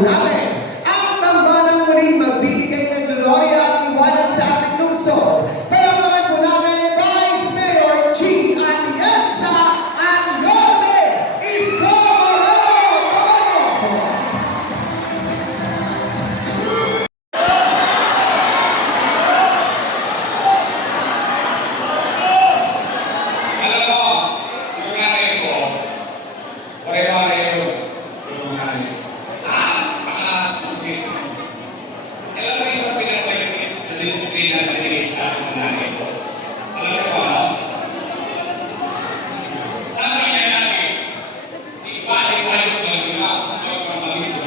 po natin ang tambalang muling magbibigay ng gloria at liwanag sa ating lungsod. Palakpakan po natin Vice Mayor G. Atienza at Yorme Isko Moreno Cabañoso. Disiplina na binigay sa akin ng nanay ko. Alam mo ano? Sabi niya namin, ibalik tayo ng malina, huwag kang magiging.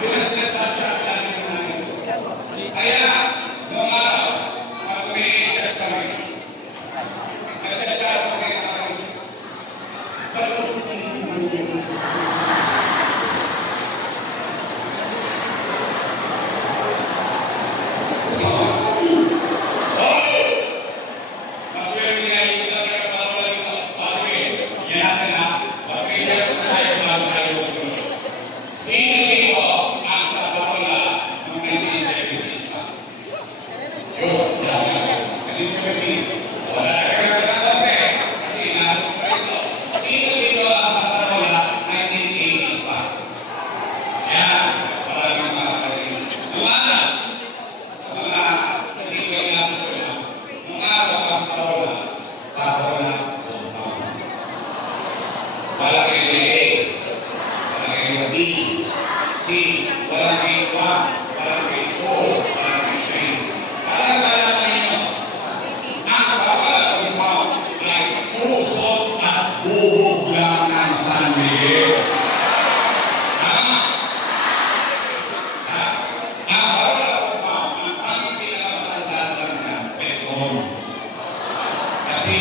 Yun ang sinasabi sa akin natin ng nanay ko. Kaya, noong araw, pag may adjust kami, nagsasabi ko rin kami,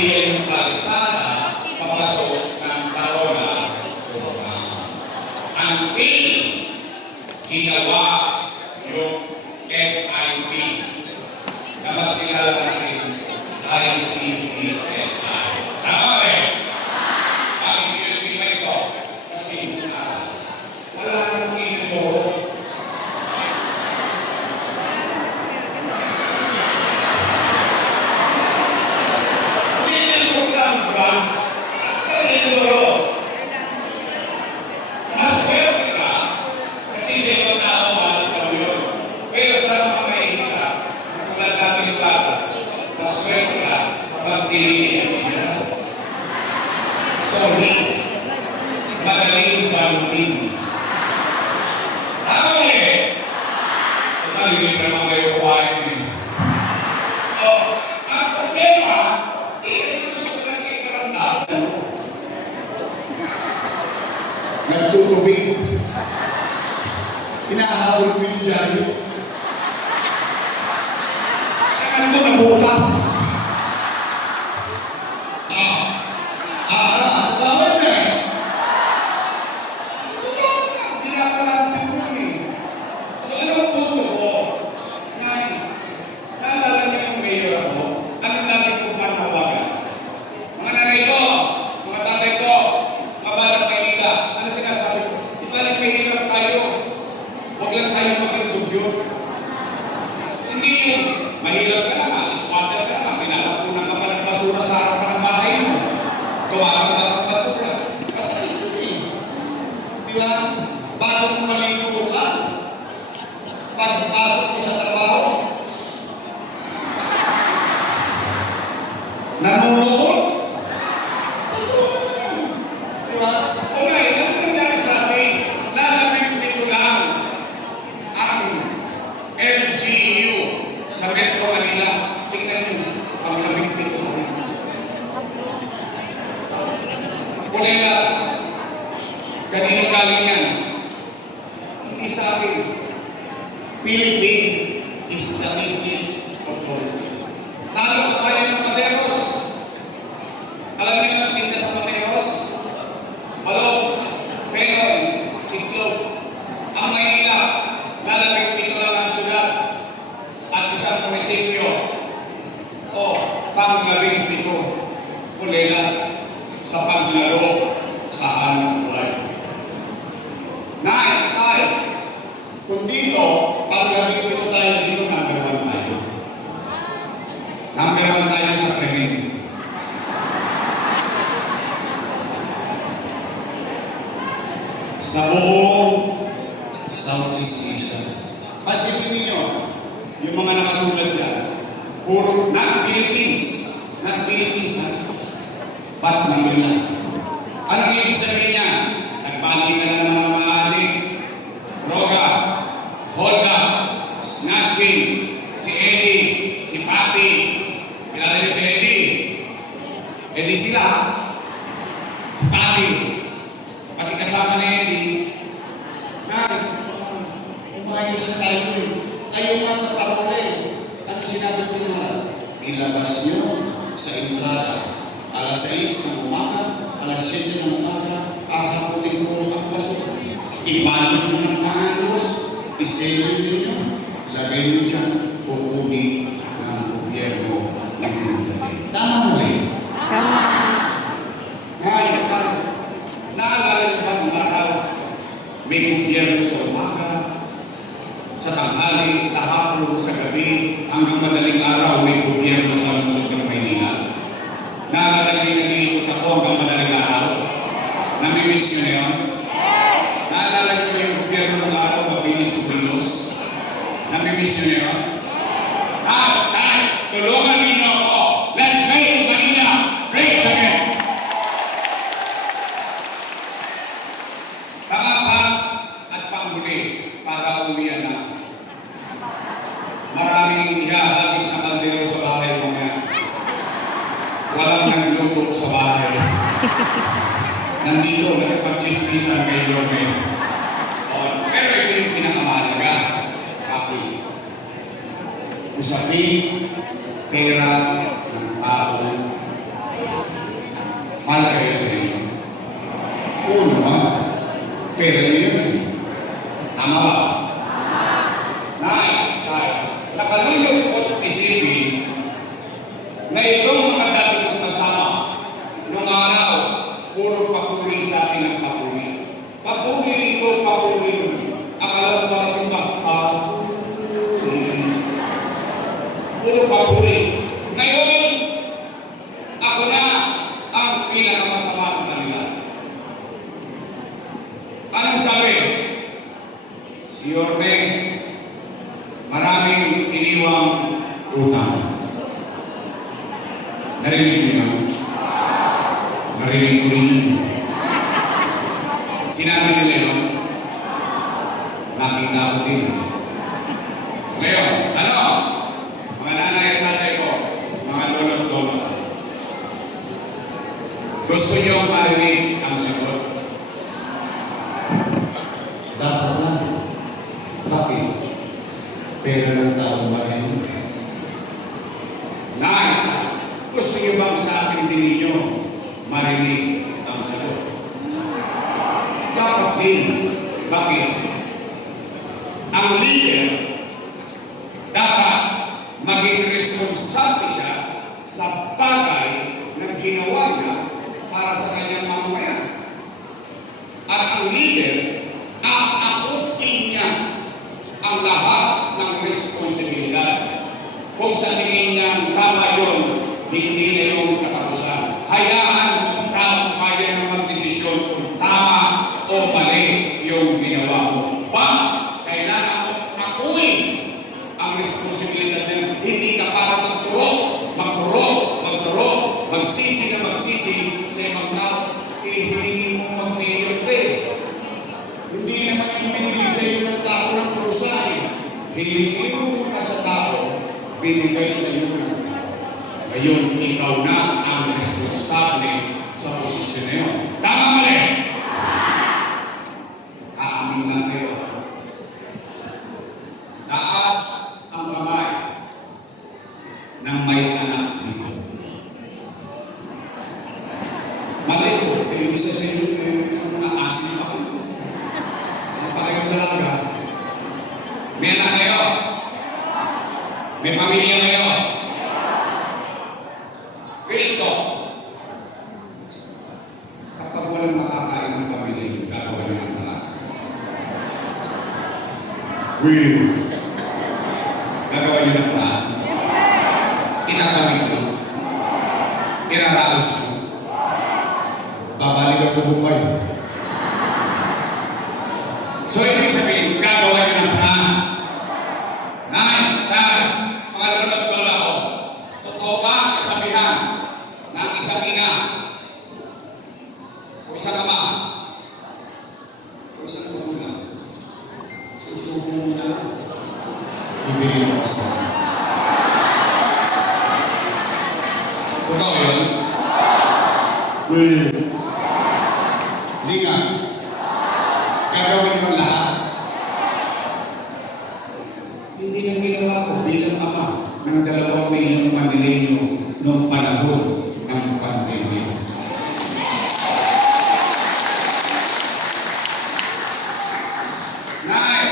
yung kalsada papasok ng Corona until ginawa yung FIP na mas kilala natin ICTSI. Tama ba yun? Bakit yun tingnan ito? Kasi wala namang ito. Sorry, magaling banting. Tama eh! Tatalingin naman kayo kuhain eh. Ang problema, di kasi gusto ko lang ikaramdam. Nagtutubig. Inaahawin ko yung dyan. Ano ko nabukas? Hindi yung mahirap ka na nga, squatter ka na nga, pinalapunan ka pa ng basura sa harap ng bahay mo. Gawa ka ng basura. Kasi ito eh. Di ba? Bagong maligo ka, pagpasok mo sa trabaho, nanunukot. Totoo na. Di ba? O ngayon, ano nangyari sa akin? Lalamig nito lang ang LGU sa Metro Manila. Tingnan nyo, ang lamig nito lang. Kulega, kanino galing yan? Hindi sa akin. Philippine Statistics Authority. Talo pa tayo ng Materos. Alam niyo ang tingnan sa Materos? Balog, Peron, Itlog. Ang Maynila, lalamig dito lang ang syudad at isang munisipyo o pang-labing pito kulela sa paglaro sa hanap buhay. 9. sa buong Southeast Asia. Pasilin ninyo, yung mga nakasulat dyan, puro na Philippines, ha? Ba't Manila? Anong ibig sabihin niya? Nagbalikan na ng mga maaling, droga, hold up, snatching, si Eddie, si Papi. Kilala niyo si Eddie? Eddie sila. Si Papi. Pati kasama ni Eddie. Umayos tayo eh. Kayo nga sa parole. Ano sinabi ko nga? Ilabas nyo sa entrada. Alas 6 ng umaga, alas 7 ng umaga, ahakutin ko ang pasok. Ipanin mo ng maayos, iselyo ninyo, lagay nyo dyan, kukunin ng gobyerno ng Duterte. Tama mo rin? Tama. Ngayon, naalala niyo ba ng araw, may gobyerno sa umaga, sa tanghali, sa hapon, sa gabi, hanggang madaling araw, may gobyerno sa lungsod ng Maynila. Naalala niyo nag-iikot ako hanggang madaling araw? Namimiss niyo na yun? Naalala niyo ba yung gobyerno ng araw, mabilis o bilos? Namimiss niyo na yun? Tulungan niyo ako! Let's make Manila great again! Pangapat at panghuli para uwian na. Maraming ihahagis na kaldero sa bahay mo yan. Walang nagluto sa bahay. Nandito, nakipag-chismisan kay Yorme. Pero ito yung pinakamahalaga. Happy. Usapin, pera ng tao. Malagay sa inyo. Oo naman. Pera niyo yun. Tama ba? Nakalulungkot isipin na itong mga dati kong kasama nung araw, puro papuri sa akin ang papuri. Papuri rito, papuri rin. Akala mo pala si puro papuri. Ngayon, ako na ang pinakamasama sa kanila. Anong sabi? Si Yorme, maraming iniwang utang. Narinig niyo yun? Narinig ko rin yun. Sinabi nila yun? Nakita ko din. Ngayon, ano? Mga nanay at tatay ko, mga lolo-lolo. Gusto niyo marinig ang sagot? Dapat na. Bakit? Pera ng tao ba yun? Nay, gusto niyo bang sa aking din ninyo marinig ang sagot? Dapat din. Bakit? Ang leader dapat maging responsable siya sa bagay na ginawa niya para sa kanyang mamamayan. At ang leader, aakutin niya ang lahat ng responsibilidad. Kung sa tingin niya tama yun, hindi na yung katapusan. Hayaan mo tao kaya na magdesisyon kung tama o mali yung ginawa mo. Kailangan mo akuin ang responsibilidad niya. Hindi ka para magturo, magsisi na magsisi sa ibang tao. Hindi mo mag-mayor ka eh. Hindi naman yung binigay sa iyo ng tao ng prusa eh. Hihingi mo muna sa tao, binigay sa iyo ng tao. Ngayon, ikaw na ang responsable sa posisyon na yun. Tama mali? Aamin na kayo. Taas ang kamay ng may anak dito. Mali ko, isa sa inyo yung mga asin ako. Pakayong dalaga. May anak kayo? May pamilya kayo? Real talk. Kapag walang makakain ng pamilya, gagawin niyo yung anak. Will. Gagawin niyo ng plan. Inakawin niyo. Iraraos niyo. Babalik sa buhay. Isang mo na. Susubo mo na. Bibigyan mo sa akin. Totoo yun? Well, hindi nga. Gagawin mo lahat. Hindi ang ginawa ko bilang ama ng 2 milyong Manileño noong panahon ng pandemya. Nay,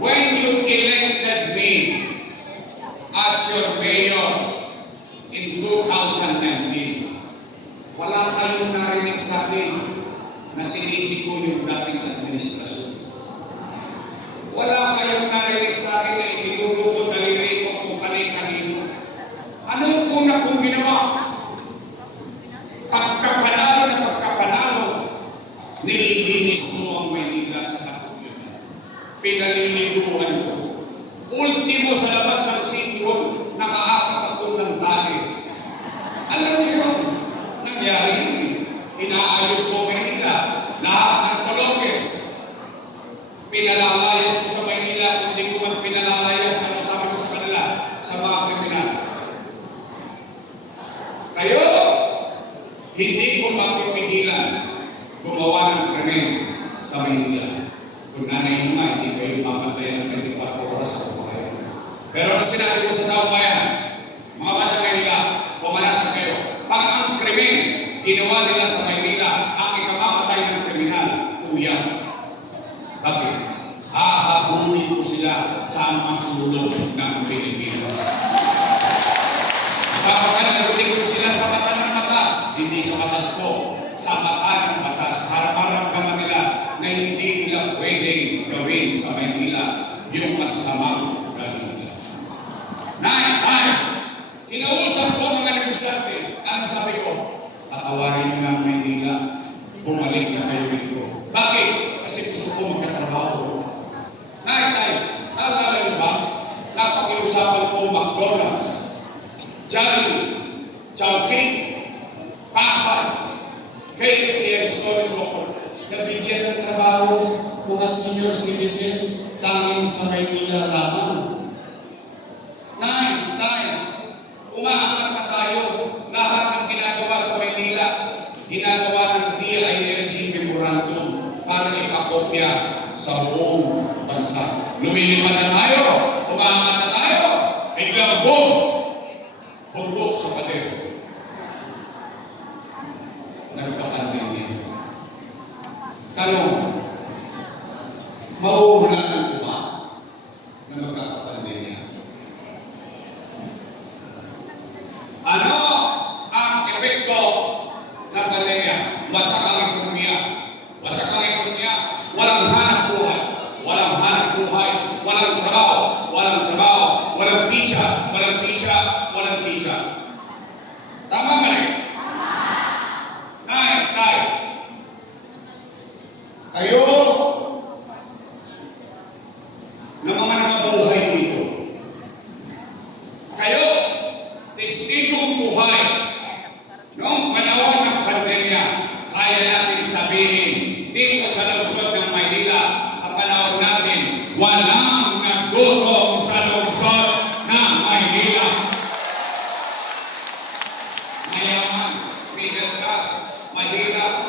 when you elected me as your mayor in 2019, wala kayong narinig sa akin na sinisiko yung dating administrasyon. Wala kayong narinig sa akin na itinuro ko daliri ko kung kanino. Anong una kong ginawa? Pagkapanalo na pagkapanalo, nililinis mo ang Maynila sa kapulitan. Pinaliliguan ko. Ultimo sa labas ng sityo, nakaapat ako ng dahil. Alam niyo yun? Nangyari yun eh. Inaayos mo Maynila. Lahat ng Colonges. Pinalalayas ko sa Maynila. Kung hindi ko man pinalalayas, ano sabi ko sa kanila? Sa mga kriminal. Kayo, hindi ko mapipigilan gumawa ng krimen sa Maynila. Kung nanay mo nga, hindi kayo mapantayan ng 24 oras sa buhay. Pero ang sinabi ko sa tao bayan, mga bata Maynila, pumalat na kayo. Pag ang krimen ginawa nila sa Maynila, ang ikamamatay ng kriminal, kuya. Bakit? Hahabulin ko sila sa mga sulok ng Pilipinas. Papagalagutin ko sila sa mata ng batas, hindi sa batas ko, sa mata ng batas, para maramdaman nila na hindi nila pwedeng gawin sa Maynila yung masamang galing. Nay, kinausap ko mga negosyante. Ano sabi ko? Patawarin nyo na ang Maynila. Bumalik na kayo dito. Bakit? Kasi gusto ko magkatrabaho. Nay, alala niyo ba? Napakiusapan ko McDonald's, Jollibee, Chowking, Popeyes, KFC and so on and so forth. Nabigyan ng trabaho mga senior citizen tanging sa Maynila lamang. Nay, umaangat pa tayo. Lahat ng ginagawa sa Maynila, ginagawa ng DILG Memorandum para ipakopya sa buong bansa. Lumilipad na tayo, umaangat na tayo, biglang boom! Bumbo sa pader. Nagkapandemya. Tanong, mauulaan ko ba na magkakapandemya? Ano ang epekto ng pandemya? Wasak ang ekonomiya. Wasak ang ekonomiya. Walang hanap buhay. Walang hanap buhay. Walang trabaho. Walang trabaho. Walang pizza. Walang pizza. Walang chicha. Tama ba rin? Nay. Kayo na mga nakabuhay dito. Kayo, testigong buhay. Noong panahon ng pandemya, kaya natin sabihin, dito sa lungsod ng Maynila, sa panahon natin, walang nagutom sa lungsod ng Maynila. Mayaman, middle class, mahirap,